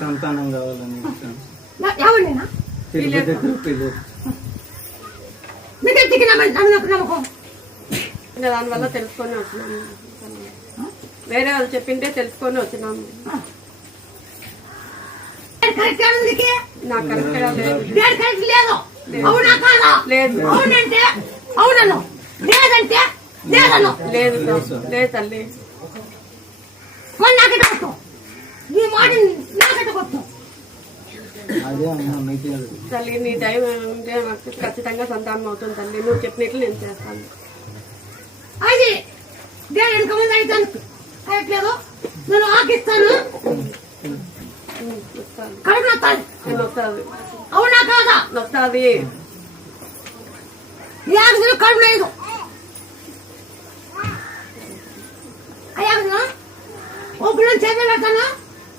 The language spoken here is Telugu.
సంతానం కావాలని దానివల్ల తెలుసుకొని వచ్చినాము. వేరే వాళ్ళు చెప్పింటే తెలుసుకొని వచ్చినాము. నాకు కరెక్ట్ గా లేదు. లేదు తల్లి. తల్లి నీ టైం ఉంటే నాకు ఖచ్చితంగా సంతానం అవుతుంది తల్లి. నువ్వు చెప్పినట్లు నేను చేస్తాను. అది వెనక ముందు అవుతాను అయ్యట్లేదు. నేను ఆకిస్తాను. కడుపు నొస్తుంది. అవునా కాదా? నొస్తుంది. యాగదిలో కడుపు లేదు. అయ్యాగదిలో ఒప్పుడు చేతులు పెడతాను.